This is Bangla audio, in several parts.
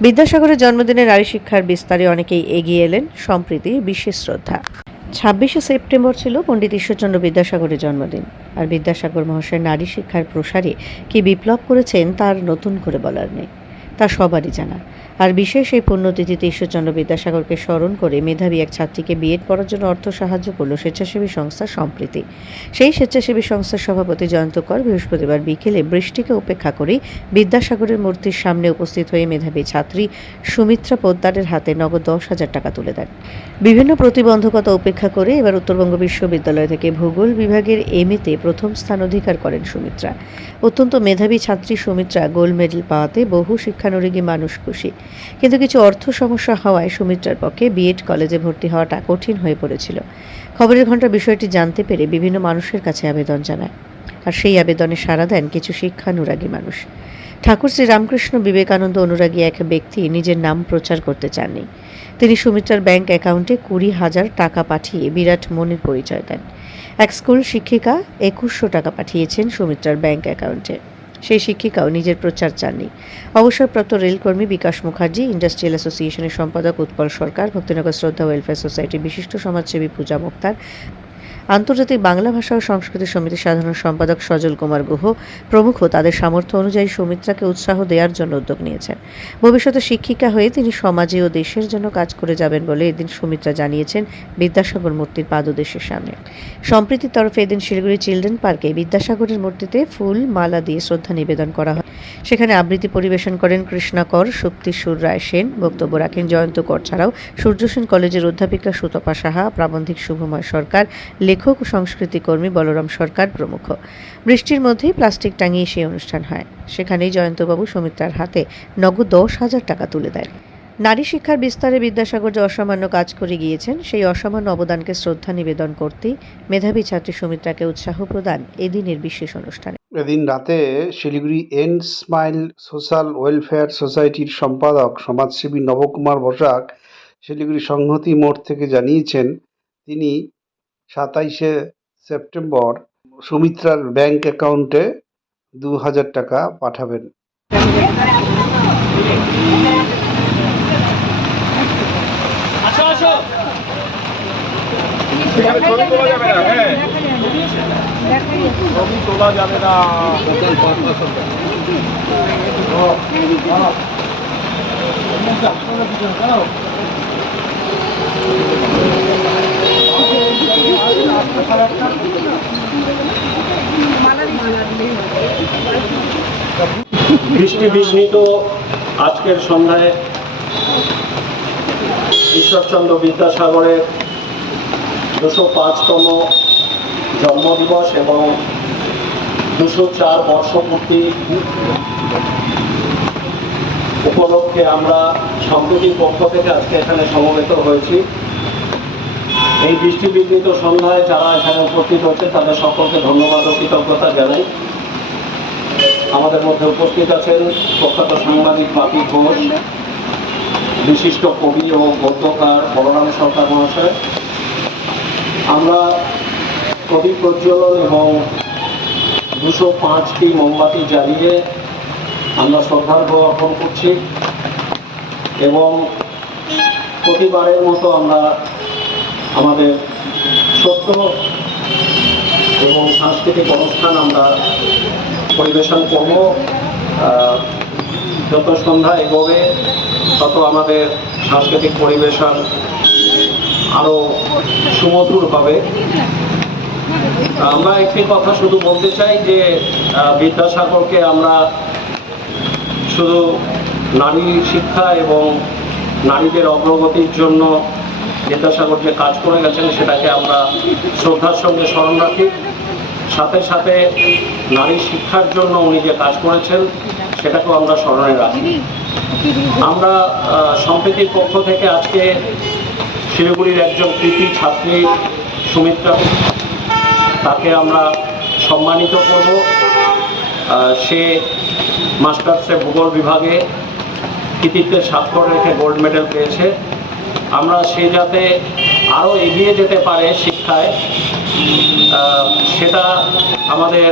বিদ্যাসাগরের জন্মদিনে নারী শিক্ষার বিস্তারে অনেকেই এগিয়ে এলেন, সম্প্রীতি, বিশেষ শ্রদ্ধা। ছাব্বিশে সেপ্টেম্বর ছিল পণ্ডিত ঈশ্বরচন্দ্র বিদ্যাসাগরের জন্মদিন। আর বিদ্যাসাগর মহাশয় নারী শিক্ষার প্রসারে কি বিপ্লব করেছেন, তার নতুন করে বলার নেই। তা সবারই জানা। আর বিশেষ এই পুণ্যতিথিতে ঈশ্বরচন্দ্র বিদ্যাসাগরকে স্মরণ করে মেধাবী এক ছাত্রীকে বিএড পড়ার জন্য অর্থ সাহায্য করল স্বেচ্ছাসেবী সংস্থা সম্প্রীতি। সেই স্বেচ্ছাসেবী সংস্থার সভাপতি জয়ন্ত কর বৃহস্পতিবার বিকেলে বৃষ্টিকে উপেক্ষা করে বিদ্যাসাগরের মূর্তির সামনে উপস্থিত হয়ে মেধাবী ছাত্রী সুমিত্রা পোদ্দারের হাতে নগদ দশ হাজার টাকা তুলে দেন। বিভিন্ন প্রতিবন্ধকতা উপেক্ষা করে এবার উত্তরবঙ্গ বিশ্ববিদ্যালয় থেকে ভূগোল বিভাগের এম এমএতে প্রথম স্থান অধিকার করেন সুমিত্রা। অত্যন্ত মেধাবী ছাত্রী সুমিত্রা গোল্ড মেডেল পাওয়াতে বহু শিক্ষানুরাগী মানুষ খুশি। কিন্তু কিছু অর্থ সমস্যা হওয়ায় সুমিত্রার পক্ষে বিএড কলেজে ভর্তি হওয়াটা কঠিন হয়ে পড়েছিল। খবরের ঘণ্টা বিষয়টি জানতে পেরে বিভিন্ন মানুষের কাছে আবেদন জানায়। আর সেই আবেদনে সাড়া দেন কিছু শিক্ষানুরাগী মানুষ। ঠাকুর শ্রী রামকৃষ্ণ বিবেকানন্দ অনুরাগী এক ব্যক্তি নিজের নাম প্রচার করতে চাননি। তিনি সুমিত্রার ব্যাংক অ্যাকাউন্টে কুড়ি হাজার টাকা পাঠিয়ে বিরাট মনের পরিচয় দেন। এক স্কুল শিক্ষিকা একুশশো টাকা পাঠিয়েছেন সুমিত্রার ব্যাংক অ্যাকাউন্টে। সেই শিক্ষিকাও নিজের প্রচার চাননি। অবসরপ্রাপ্ত রেলকর্মী বিকাশ মুখার্জি, ইন্ডাস্ট্রিয়াল অ্যাসোসিয়েশনের সম্পাদক উৎপল সরকার, ভক্তিনগর শ্রদ্ধা ওয়েলফেয়ার সোসাইটির বিশিষ্ট সমাজসেবী পূজা মুক্তার আন্তর্জাতিক বাংলা ভাষা ও সংস্কৃতি সমিতির সাধারণ সম্পাদক সজল কুমার গুহ প্রমুখ তাদের সামর্থ্য অনুযায়ী সুমিত্রাকে উৎসাহ দেওয়ার জন্য উদ্যোগ নিয়েছেন। ভবিষ্যতে শিক্ষিকা হয়ে তিনি সমাজে ও দেশের জন্য কাজ করে যাবেন বলে এদিন সুমিত্রা জানিয়েছেন বিদ্যাসাগর মূর্তির পাদদেশের সামনে। সম্প্রীতির তরফে এদিন শিলিগুড়ি চিলড্রেন পার্কে বিদ্যাসাগরের মূর্তিতে ফুল, মালা দিয়ে শ্রদ্ধা নিবেদন করা হয়। সেখানে আবৃত্তি পরিবেশন করেন কৃষ্ণাকর সুপ্তিসুর রায় সেন। বক্তব্য রাখেন জয়ন্ত কর ছাড়াও সূর্য সেন কলেজের অধ্যাপিকা সুতপা সাহা, প্রাবন্ধিক শুভময় সরকার, লেখক ও সংস্কৃতি কর্মী বলরাম সরকার প্রমুখ। বৃষ্টির মধ্যেই প্লাস্টিক টাঙিয়ে সেই অনুষ্ঠান হয়। সেখানেই জয়ন্তবাবু সুমিত্রার হাতে নগদ দশ হাজার টাকা তুলে দেন। নারী শিক্ষার বিস্তারে বিদ্যাসাগর যে অসামান্য কাজ করে গিয়েছেন, সেই অসামান্য অবদানকে শ্রদ্ধা নিবেদন করতেই মেধাবী ছাত্রী সুমিত্রাকে উৎসাহ প্রদান এদিনের বিশেষ অনুষ্ঠানে। এদিন রাতে Siliguri and smile social welfare সোসাইটির সম্পাদক সমাজসেবী নবকুমার বসাক শিলিগুড়ি সংহতি মোড় থেকে জানিয়েছেন তিনি সাতাইশে সেপ্টেম্বর সুমিত্রার ব্যাংক অ্যাকাউন্টে দু হাজার টাকা পাঠাবেন। আসো আসো। ছবি তোলা যাবে না। বৃষ্টি বিঘ্নিত আজকের সন্ধ্যায় ঈশ্বরচন্দ্র বিদ্যাসাগরের দুশো পাঁচতম জন্মদিবস এবং দুশো চার বর্ষপূর্তি উপলক্ষে আমরা সম্প্রতির পক্ষ থেকে আজকে এখানে সমবেত হয়েছি। এই বৃষ্টি বিঘ্নিত সন্ধ্যায় যারা এখানে উপস্থিত হচ্ছে তাদের সকলকে ধন্যবাদ ও কৃতজ্ঞতা জানাই। আমাদের মধ্যে উপস্থিত আছেন প্রখ্যাত সাংবাদিক বাপি ঘোষ, বিশিষ্ট কবি ও গদ্যকার বলরাম সরকার মহাশয়। আমরা প্রদীপ প্রজ্বলন এবং দুশো পাঁচটি মোমবাতি জ্বালিয়ে আমরা শ্রদ্ধার্ঘ অর্পণ করছি এবং প্রতিবারের মতো আমরা আমাদের সত্য এবং সাংস্কৃতিক অনুষ্ঠান আমরা পরিবেশন করব। যত সন্ধ্যা এগোবে, তত আমাদের সাংস্কৃতিক পরিবেশন আরও সুমধুর হবে। আমরা একটি কথা শুধু বলতে চাই যে বিদ্যাসাগরকে আমরা শুধু নারী শিক্ষা এবং নারীদের অগ্রগতির জন্য বিদ্যাসাগর যে কাজ করে গেছেন, সেটাকে আমরা শ্রদ্ধার সঙ্গে স্মরণ রাখি। সাথে সাথে নারী শিক্ষার জন্য উনি যে কাজ করেছেন, সেটাকেও আমরা স্মরণে রাখি। আমরা সম্প্রীতির পক্ষ থেকে আজকে শিলিগুড়ির একজন কৃতি ছাত্রী, সুমিত্রা আমরা সম্মানিত করব। সে মাস্টার্সে ভূগোল বিভাগে কৃতিত্বের স্বাক্ষর রেখে গোল্ড মেডেল পেয়েছে। আমরা সে যাতে আরও এগিয়ে যেতে পারে শিক্ষায় সেটা আমাদের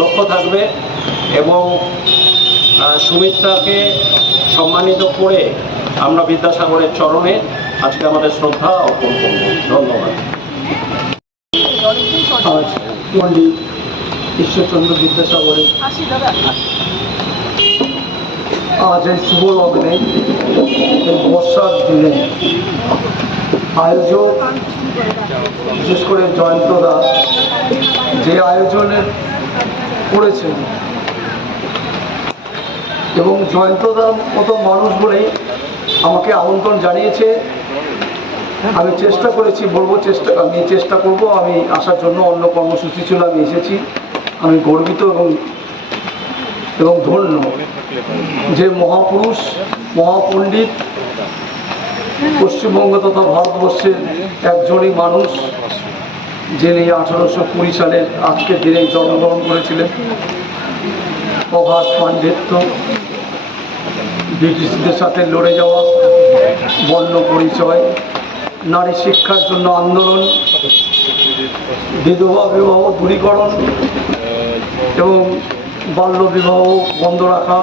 লক্ষ্য থাকবে এবং সুমিত্রাকে সম্মানিত করে আমরা বিদ্যাসাগরের চরণে আজকে আমাদের শ্রদ্ধা অর্পণ করব। ধন্যবাদ। পণ্ডিত ঈশ্বরচন্দ্র বিদ্যাসাগরের আজ এই শুভ লগ্নে বর্ষার দিনে আয়োজক, বিশেষ করে জয়ন্ত দাস যে আয়োজনের করেছেন এবং জয়ন্তদার মতো মানুষ বলেই আমাকে আমন্ত্রণ জানিয়েছে। আমি চেষ্টা করেছি, বলব চেষ্টা, আমি চেষ্টা করব, আমি আসার জন্য অন্য কর্মসূচি ছিল, আমি এসেছি। আমি গর্বিত এবং এবং ধন্য যে মহাপুরুষ, মহাপণ্ডিত, পশ্চিমবঙ্গ তথা ভারতবর্ষের একজনই মানুষ, যিনি আঠারোশো কুড়ি সালের আজকের দিনে জন্মগ্রহণ করেছিলেন অভাব পাণ্ডিত্য, ব্রিটিশদের সাথে লড়ে যাওয়া, বর্ণ পরিচয় নারী শিক্ষার জন্য আন্দোলন, বিধবা বিবাহ দূরীকরণ এবং বাল্য বিবাহ বন্ধ রাখা।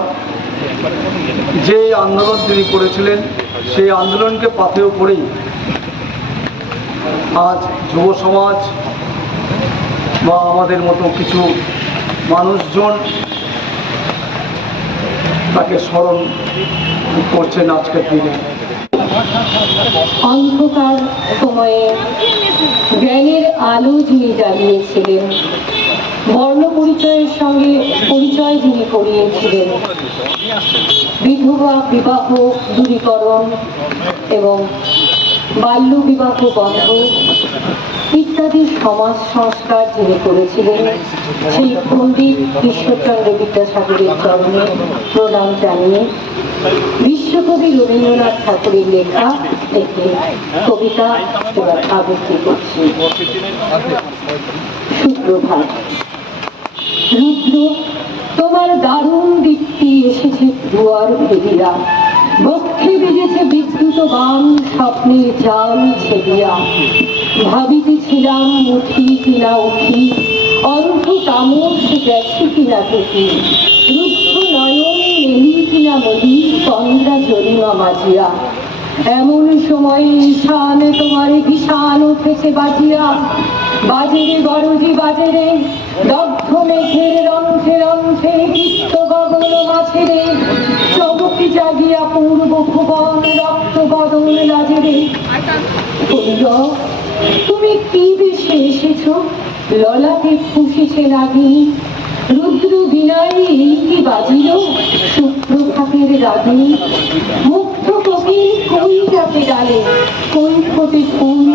যে আন্দোলন তিনি করেছিলেন, সেই আন্দোলনকে পাথেয় করেই আজ যুব সমাজ বা আমাদের মতো কিছু মানুষজন তাকে স্মরণ করছেন আজকের দিনে। অন্ধকার সময়ে জ্ঞানের আলো যিনি জ্বালিয়েছিলেন বর্ণ পরিচয়ের সঙ্গে পরিচয় যিনি করিয়েছিলেন, বিধবা বিবাহ দূরীকরণ এবং বাল্য বিবাহ বন্ধ ইত্যাদি সমাজ সংস্কার যিনি করেছিলেন, সেই পণ্ডিত ঈশ্বরচন্দ্র বিদ্যাসাগরের চরণে প্রণাম জানিয়ে বিশ্বকবি রবীন্দ্রনাথ ঠাকুরের লেখা একটি কবিতা এবার আবৃত্তি করছি। সুপ্রভাত। রুদ্র, তোমার দারুণ দীপ্তি এসেছে দুয়ার ভেদিয়া বক্ষে বেজেছে বিদ্যুৎ বান স্বপ্নের জাল ছেদিয়া ভাবিতেছিলাম উঠি কিনা উঠি অন্ধ তামস গেছে কিনা টুকি রুদ্ধ নয়ন মেলি কিনা মলি তন্দ্রা জরিমা মাঝিয়া এমন সময় ঈশান তোমার ভীষান উঠেছে বাজিয়া। বাজেরে গরজি, বাজেরে দগ্ধ মেঘের রন্ধ্রে রন্ধ্রে চিত্ত গগন মাছেরে চমকি জাগিয়া পূর্ব ভুবন রক্ত বদন লাজেরে তুমি কি বেশে এসেছ? ললাটে ফুসেছে নাগিনী রুদ্র বিনয় কি বাজিল? সুপ্রভাতের রাগিনী মুগ্ধ কোকিল কই যাবে ডালে? কই ফোটে ফুল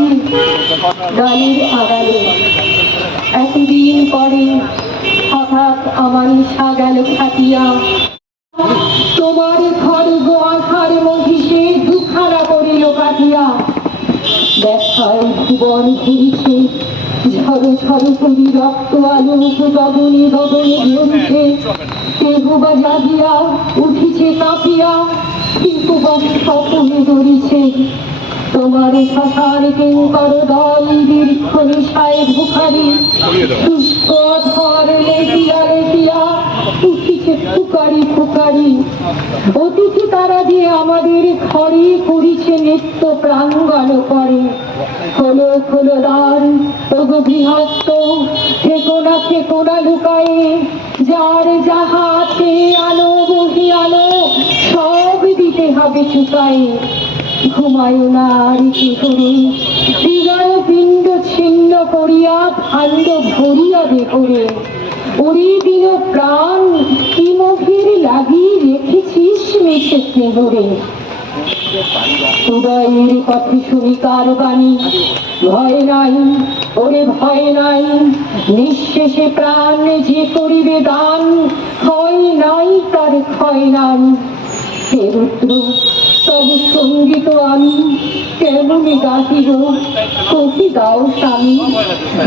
ডালের আড়ালে? এতদিন পরে হঠাৎ আমার নিশা গেল খাটিয়া। তোমার ভুবন ঘুরিছে ঝড় ঝড় করি রক্ত আলো গগনে গগনে ঝরছে কেহ জাগিয়া উঠিছে কাঁপিয়া, কিন্তু স্বপনে ধরিছে। তোমার শ্মশান কিঙ্কর দল দীর্ঘ নিশায় ভুখারি। শুষ্ক ধর লেটিয়া লেটিয়া উঠিছে ফুকারি ফুকারি। অতিথি তারা দিয়ে আমাদের ঘরে করিছে নিত্য প্রাঙ্গণ করে। খোলো খোলো দ্বার ওগো বৃহত্ত থেকোনা থেকোনা লুকায়ে। যার যাহা আছে আলো বহি আলো সব দিতে হবে চুকায়ে। ঘুমায় না আর কি করে হৃদয় পিণ্ড ছিন্ন করিয়া ভাণ্ড ভরিয়া বেকরে ওরে দিন প্রাণ, কি মভির লাগি রেখেছিস মেছে স্নেহরে উদয়ের পথে শুনি কার বাণী। ভয় নাই, ওরে ভয় নাই, নিঃশেষে প্রাণ যে করিবে দান ক্ষয় নাই তার ক্ষয় নাই হে রুদ্র, তবু সংগীত আমি, কেমনি গাহিব? কতি গাও স্বামী,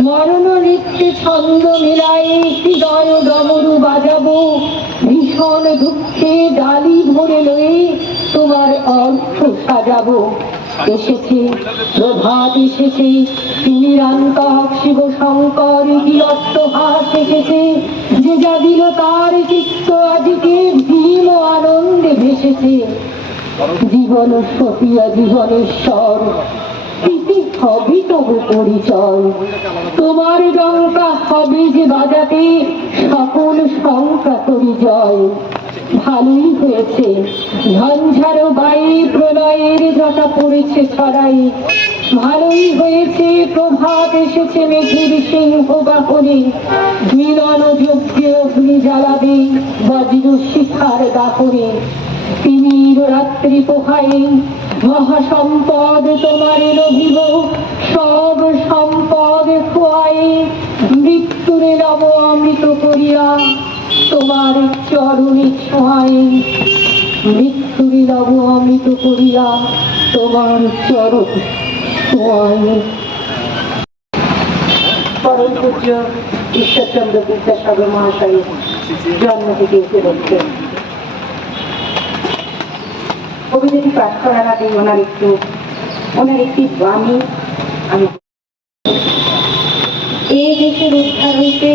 মরণ নৃত্যে ছন্দ মিলাই হৃদয় ডমরু বাজাবো। ভীষণ দুঃখে ডালি ভরে লয়ে তোমার অর্থ সাজাবো। এসেছে প্রভাত এসেছে তিমিরান্ত শিব শঙ্কর বিরক্তহাস এসেছে। যে যা দিল তার চিত্ত আজকে ভীম আনন্দে ভেসেছে। জীবন সতিয়া জীবনেশ্বর হবে তবু পরিচয়। তোমার ডঙ্কা হবে যে বাজাতে, সকল শঙ্কা করি জয় ভালোই হয়েছে। ঝঞ্ঝারো গায়ে প্রলয়ের জটা পড়েছে ছড়াই। ভালোই হয়েছে প্রভাত এসেছে মেঘের সিংহ বাহনে মিলন যজ্ঞে অগ্নি জ্বালাবে বজ্র শিখার দাহনে। তিমির রাত্রি পোহাই মহাসম্পদ তোমার লভিব সব সম্পদ খোয়াই মৃত্যুরে নব অমৃত করিয়া তোমার চরণে ছোঁয়াই মৃত্যুরে নব অমৃত করিয়া তোমার চরণ পূজ্য ঈশ্বরচন্দ্র পাঠ একটু ওনার একটি বাণী এ দেশের উদ্ধার হইতে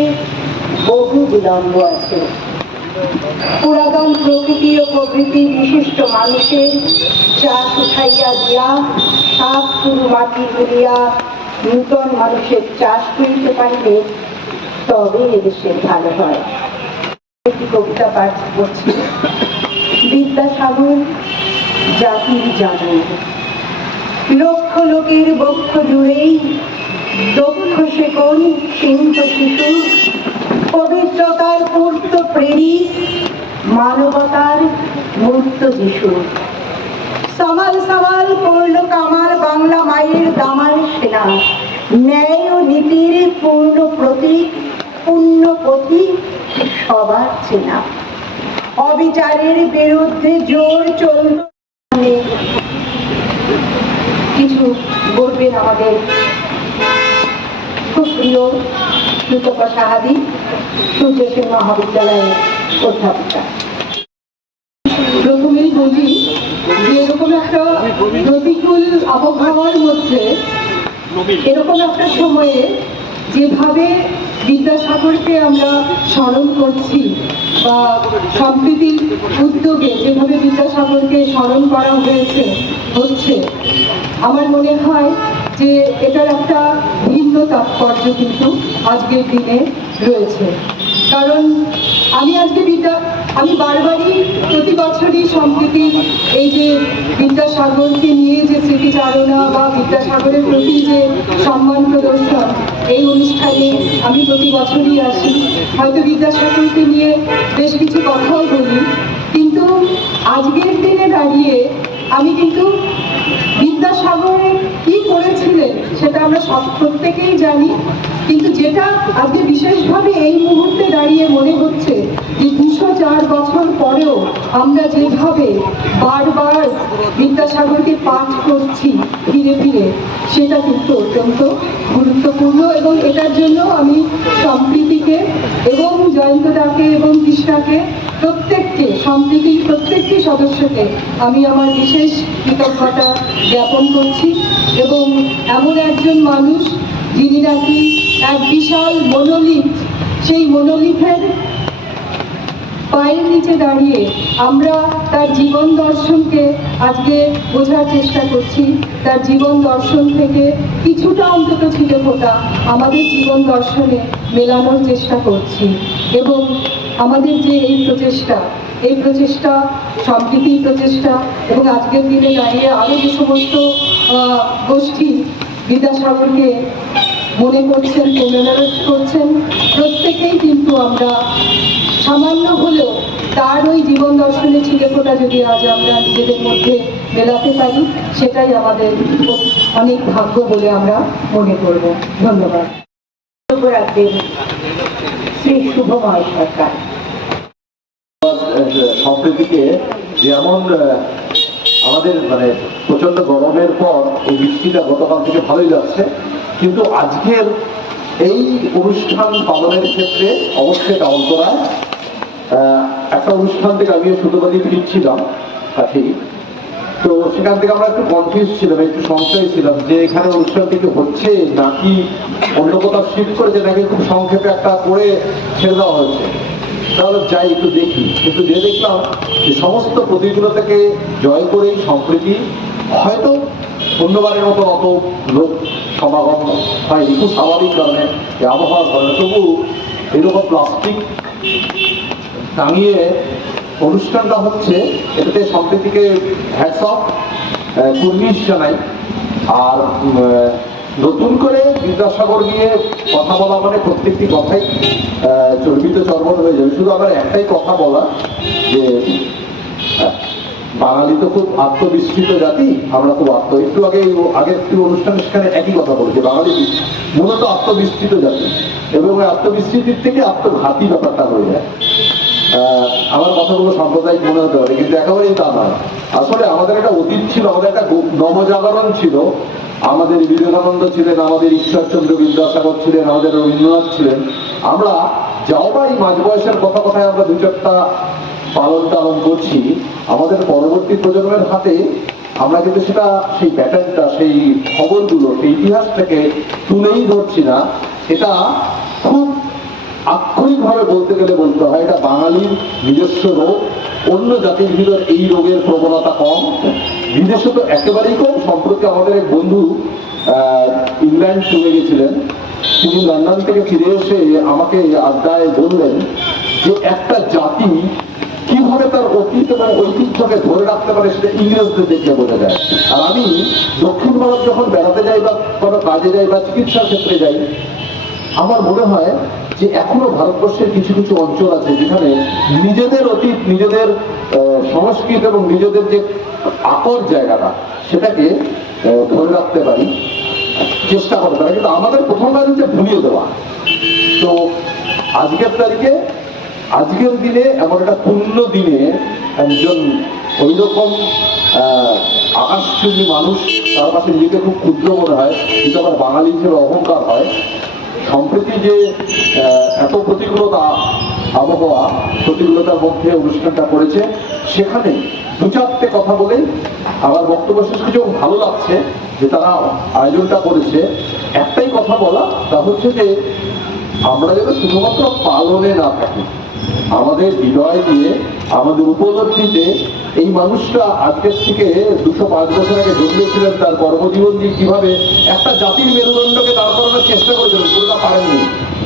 বহু বিলম্ব আছে। পুরাতন প্রকৃতি ও প্রকৃতি বিশিষ্ট মানুষের চাষ উঠাইয়া দিয়া, সাত পুরু মাটি গুলিয়া নূতন মানুষের চাষ করিতে পারিলে তবে এদেশের ভালো হয়। একটি কবিতা পাঠ করছি। বিদ্যাসাগর জাতির জানুন লক্ষ লোকের বক্ষ জুড়েই দক্ষ শেকন সিন্ধ শিশু পবিত্রতার পূর্ত প্রেমী, মানবতার মূর্ত যিশু। সামাল সামাল পড়ল কামাল বাংলা মায়ের দামাল সেনা। ন্যায় ও নীতির পূর্ণ প্রতীক, পুণ্য প্রতীক সবার চেনা। অবিচারের বিরুদ্ধে জোর চলল মানে। কিছু বলবেন আমাদের? খুব প্রিয় সুতপা মহাবিদ্যালয়ের অধ্যাপিকা। প্রথমেই বলি যে এরকম একটা প্রতিকূল আবহাওয়ার মধ্যে এরকম একটা সময়ে যেভাবে বিদ্যাসাগরকে আমরা স্মরণ করছি বা সম্প্রীতির উদ্যোগে যেভাবে বিদ্যাসাগরকে স্মরণ করা হয়েছে, হচ্ছে, আমার মনে হয় যে এটার একটা ভিন্ন তাৎপর্য কিন্তু আজকের দিনে রয়েছে। কারণ আমি আজকে বিদ্যা, আমি বারবারই প্রতি বছরই সম্প্রীতি এই যে বিদ্যাসাগরকে নিয়ে যে স্মৃতিচারণা বা বিদ্যাসাগরের প্রতি যে সম্মান প্রদর্শন, এই অনুষ্ঠানে আমি প্রতি বছরই আসি। হয়তো বিদ্যাসাগরকে নিয়ে বেশ কিছু কথাও বলি, কিন্তু আজকের দিনে দাঁড়িয়ে আমি কিন্তু বিদ্যাসাগর কি করেছিলেন সেটা আমরা সব প্রত্যেকেই জানি। কিন্তু যেটা আজকে বিশেষভাবে এই মুহূর্তে দাঁড়িয়ে মনে হচ্ছে, যে দুশো চার বছর পরেও আমরা যেভাবে বারবার বিদ্যাসাগরকে পাঠ করছি ধীরে ধীরে সেটা কিন্তু অত্যন্ত গুরুত্বপূর্ণ এবং এটার জন্য আমি সম্প্রীতিকে এবং জয়ন্তদাকে এবং কৃষ্ণাকে প্রত্যেককে, সম্প্রীতির প্রত্যেকটি সদস্যকে আমি আমার বিশেষ কৃতজ্ঞতা জ্ঞাপন করছি এবং এমন একজন মানুষ যিনি নাকি এক বিশাল মনোলিথ, সেই মনোলিথের পায়ের নিচে দাঁড়িয়ে আমরা তার জীবন দর্শনকে আজকে বোঝার চেষ্টা করছি। তার জীবন দর্শন থেকে কিছুটা অন্তত ছিল ফোটা আমাদের জীবন দর্শনে মেলানোর চেষ্টা করছি। এবং আমাদের যে এই প্রচেষ্টা এই প্রচেষ্টা সম্প্রীতি প্রচেষ্টা এবং আজকের দিনে দাঁড়িয়ে আরও যে সমস্ত গোষ্ঠী বিদ্যাসাগরকে মনে করছেন কমেমোরেট করছেন, প্রত্যেকেই কিন্তু আমরা সামান্য হলেও তার ওই জীবন দর্শনে ছিঁড়ে যদি আজ আমরা নিজেদের মধ্যে মেলাতে পারি, সেটাই আমাদের অনেক ভাগ্য বলে আমরা মনে করব। ধন্যবাদ। শ্রী শুভময় সরকার। সম্প্রীতিকে যেমন আমাদের মানে প্রচণ্ড গরমের পর এই বৃষ্টিটা গতকাল থেকে ভালোই যাচ্ছে। কিন্তু আজকের এই অনুষ্ঠান পালনের ক্ষেত্রে অবশ্যই অন্তরায় আহ, একটা অনুষ্ঠান থেকে আমি সুতোবাদী ফিরছিলাম কাছেই। তো সেখান থেকে আমরা একটু কনফিউজ ছিলাম একটু সংশয় ছিলাম যে এখানে অনুষ্ঠানটি কি হচ্ছে নাকি অন্য কোথাও শিফট করেছে নাকি খুব সংক্ষেপে একটা করে ছেড়ে দেওয়া হয়েছে। তাহলে যাই, একটু দেখি। কিন্তু যে দেখলাম যে সমস্ত প্রতিকূলতাকে জয় করেই সম্প্রীতি, হয়তো অন্যবারের মতো অত লোক সমাগম হয়নি। খুব স্বাভাবিক কারণে যে আবহাওয়ার কারণে তবু এরকম প্লাস্টিক টাঙিয়ে অনুষ্ঠানটা হচ্ছে, এটাতে সম্প্রীতিকে হ্যাটস অফ কুর্নিশ জানাই। আর নতুন করে বিদ্যাসাগর নিয়ে কথা বলা মানে প্রত্যেকটি কথাই চর্বিত চর্বণ হয়ে যাবে। শুধু আমার একটাই কথা বলা যে বাঙালি তো খুব আত্মবিস্তৃত জাতি, আমরা খুব আত্ম, একটু আগে আগের একটি অনুষ্ঠানে সেখানে একই কথা বলেছে, বাঙালি মূলত আত্মবিস্তৃত জাতি। এবং ওই আত্মবিস্তৃতির থেকে আত্মঘাতী ব্যাপারটা হয়ে যায়। আমার কথাগুলো সাম্প্রদায়িক মনে হতে পারে, কিন্তু একেবারেই তা নয়। আসলে আমাদের একটা অতীত ছিল, আমাদের একটা নবজাগরণ ছিল। আমাদের বিবেকানন্দ ছিলেন, আমাদের ঈশ্বরচন্দ্র বিদ্যাসাগর ছিলেন, আমাদের রবীন্দ্রনাথ ছিলেন। আমরা যাও বা এই মাঝ বয়সের কথা কথায় আমরা দু চারটা পালন টালন করছি। আমাদের পরবর্তী প্রজন্মের হাতে আমরা কিন্তু সেটা, সেই প্যাটার্নটা সেই খবরগুলো, সেই ইতিহাসটাকে তুলেই ধরছি না। এটা আক্ষরিকভাবে বলতে গেলে বলতে হয়, এটা বাঙালির নিজস্ব রোগ। অন্য জাতির ভিতর এই রোগের প্রবণতা কম। বিদেশে তো একেবারেই কম। সম্প্রতি আমাদের এক বন্ধু ইংল্যান্ড চলে গেছিলেন। তিনি লন্ডন থেকে ফিরে এসে আমাকে আড্ডায় বললেন যে একটা জাতি কীভাবে তার অতীত এবং ঐতিহ্যকে ধরে রাখতে পারে সেটা ইংরেজদের দেখে বোঝা যায়। আর আমি দক্ষিণ ভারত যখন বেড়াতে যাই বা কোনো কাজে যাই বা চিকিৎসার ক্ষেত্রে যাই, আমার মনে হয় যে এখনও ভারতবর্ষের কিছু কিছু অঞ্চল আছে যেখানে নিজেদের অতীত, নিজেদের সংস্কৃতি এবং নিজেদের যে আকর জায়গাটা, সেটাকে ধরে রাখতে পারি, চেষ্টা করতে পারি। কিন্তু আমাদের প্রথম কাজ হচ্ছে ভুলিয়ে দেওয়া। তো আজকের তারিখে, আজকের দিনে এমন একটা পূর্ণ দিনে একজন ওই রকম আকাশচুম্বী মানুষ, তার কাছে নিজেকে খুব ক্ষুদ্র মনে হয়, কিন্তু আমার বাঙালি হিসেবে অহংকার হয়। সম্প্রতি যে এত প্রতিকূলতা আবহাওয়া, প্রতিকূলতার মধ্যে অনুষ্ঠানটা করেছে সেখানে দু চারটে কথা বলে আমার বক্তব্য শেষ কিছু ভালো লাগছে যে তারা আয়োজনটা করেছে। একটাই কথা বলা, তা হচ্ছে যে, আমরা যেন শুধুমাত্র পালনে না থাকি আমাদের হৃদয় দিয়ে, আমাদের উপলব্ধিতে এই মানুষটা আজকের থেকে দুশো পাঁচ বছর আগে জন্মেছিলেন, তার কর্মজীবন দিয়ে কীভাবে একটা জাতির মেরুদণ্ডকে দাঁড় করানোর চেষ্টা করেছিলেন পুরোটা পারেননি।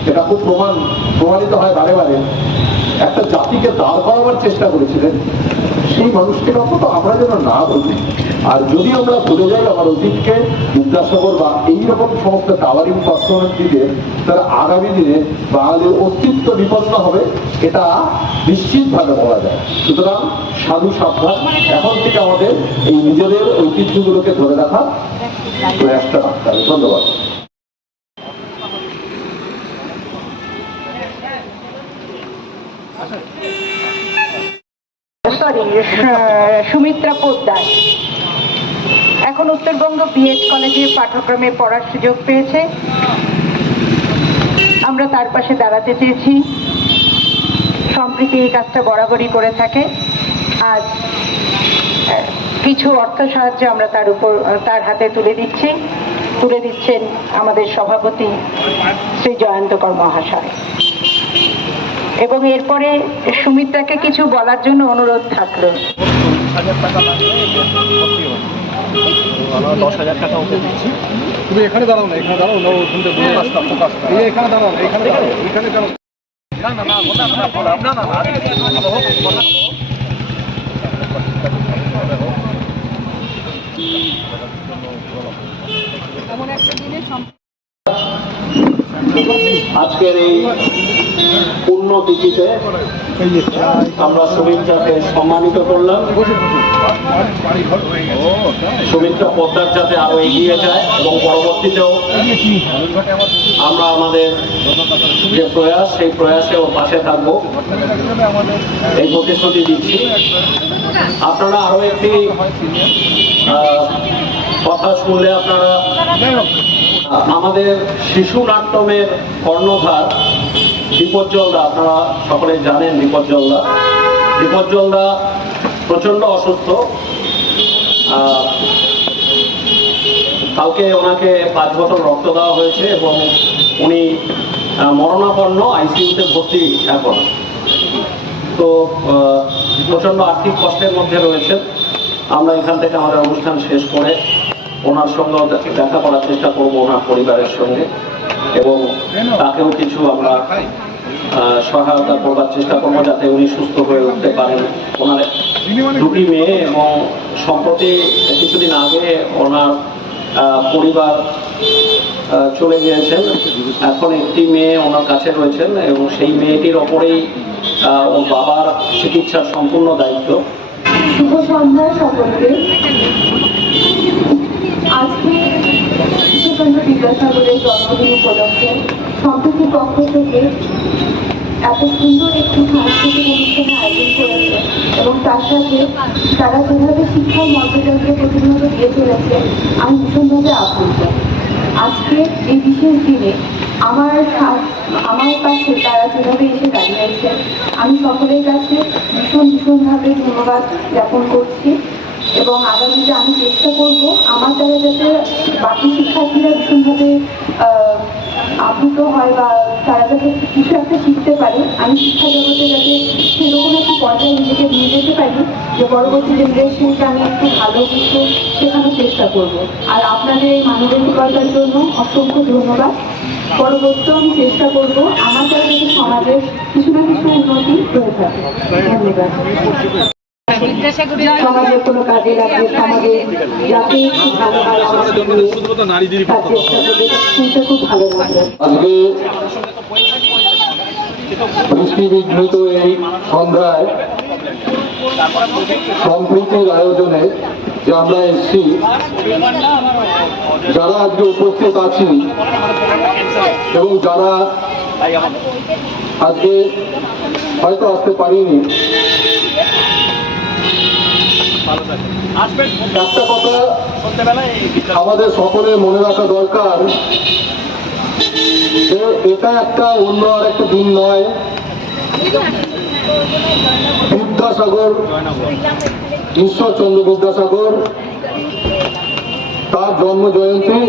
এটা খুব প্রমাণ প্রমাণিত হয় বারে বারে। একটা জাতিকে দাঁড় করাবার চেষ্টা করেছিলেন, সেই মানুষকে অন্তত আমরা যেন না বলি। আর যদি আমরা ভুলে যাই আমার অতীতকে, বিদ্যাসাগর বা এইরকম সমস্ত টাওয়ারিং পার্সোনালিটিদের তারা আগামী দিনে বাঙালির অস্তিত্ব বিপন্ন হবে, এটা নিশ্চিতভাবে বলা যায়। সুতরাং সাধু সাবধান, এখন থেকে আমাদের এই নিজেদের ঐতিহ্যগুলোকে ধরে রাখার প্রয়াসটা রাখতে হবে। ধন্যবাদ। সরি সুমিত্রা পোদ্দার। এখন উত্তরবঙ্গ বিএড কলেজে পাঠ্যক্রমে পড়ার সুযোগ পেয়েছে। আমরা তার পাশে দাঁড়াতে চেয়েছি। সম্প্রীতি এই কাজটা বরাবরই করে থাকে। আজ কিছু অর্থ সাহায্য আমরা তার উপর, তার হাতে তুলে দিচ্ছি। তুলে দিচ্ছেন আমাদের সভাপতি শ্রী জয়ন্তকর মহাশয়। এবং এরপরে সুমিত্রাকে কিছু বলার জন্য অনুরোধ থাকল তুমি এখানে দাঁড়াও না এখানে দাঁড়াও না এখানে দাঁড়াও না এখানে দাঁড়াও এখানে দাঁড়াও আজকের এই পুণ্যতিথিতে আমরা সুমিত্রাকে সম্মানিত করলাম। সুমিত্রা পদ্মার যাতে আরও এগিয়ে যায় এবং পরবর্তীতেও আমরা আমাদের যে প্রয়াস, সেই প্রয়াসে ওর পাশে থাকব। এই প্রতিশ্রুতি দিচ্ছি। আপনারা আরও একটি কথা শুনলে আপনারা আমাদের শিশু নাট্যমের কর্ণধার বিপজ্জলদা আপনারা সকলে জানেন বিপজ্জলদা বিপজ্জলদা প্রচণ্ড অসুস্থ। কালকে ওনাকে পাঁচ বোতল রক্ত দেওয়া হয়েছে এবং উনি মরণাপন্ন আইসিইউতে ভর্তি এখন। তো প্রচণ্ড আর্থিক কষ্টের মধ্যে রয়েছেন। আমরা এখান থেকে আমাদের অনুষ্ঠান শেষ করে ওনার সঙ্গে দেখা করার চেষ্টা করব ওনার পরিবারের সঙ্গে। এবং তাকেও কিছু আমরা সহায়তা করবার চেষ্টা করব যাতে উনি সুস্থ হয়ে উঠতে পারেন। ওনার দুটি মেয়ে এবং সম্প্রতি কিছুদিন আগে ওনার পরিবার চলে গিয়েছেন। এখন একটি মেয়ে ওনার কাছে রয়েছেন এবং সেই মেয়েটির ওপরেই ওর বাবার চিকিৎসার সম্পূর্ণ দায়িত্ব। শুভ সন্ধ্যা সকলকে। সাংস্কৃতিক আয়োজন করেছে এবং তার সাথে তারা যেভাবে শিক্ষার মর্যাদাকে প্রতিনিয়ত দিয়ে চলেছে, আমি ভীষণভাবে আপ্লুত। আজকে এই বিশেষ দিনে আমার আমার পাশে তারা যেভাবে এসে দাঁড়িয়ে আছে আমি সকলের কাছে ভীষণ ভীষণভাবে ধন্যবাদ জ্ঞাপন করছি। এবং আগামীতে আমি চেষ্টা করব আমার দ্বারা যাতে বাকি শিক্ষার্থীরা ভীষণভাবে আপ্লুত হয় বা তারা যাতে কিছু একটা শিখতে পারে। আমি শিক্ষা জগতে যাতে সেরকম একটা পর্যায়ে নিজেকে নিয়ে যেতে পারি যে পরবর্তী জেনারেশনকে আমি একটু ভালো কিছু শেখানোর চেষ্টা করব। আর আপনাদের এই মানবিকতার জন্য অসংখ্য ধন্যবাদ। পরবর্তী আমি চেষ্টা করব আমার দ্বারা যাতে সমাজের কিছু না কিছু উন্নতি হয়ে থাকে। ধন্যবাদ। সমাজের কোনো কাজে লাগবে সমাজে যাতে ভালো হয় আমার শুধুমাত্র নারীদেরই তার চেষ্টা করবে শুনতে খুব ভালো লাগল আজকে বৃষ্টি বিঘ্নিত এই সন্ধ্যায় সম্প্রীতির আয়োজনে যে আমরা এসেছি যারা আজকে উপস্থিত আছি এবং যারা আজকে হয়তো আসতে পারিনি একটা কথা আমাদের সকলের মনে রাখা দরকার যে এটা একটা অন্য আর একটা দিন নয়। বিদ্যাসাগর, ঈশ্বরচন্দ্র বিদ্যাসাগর, তার জন্ম জয়ন্তী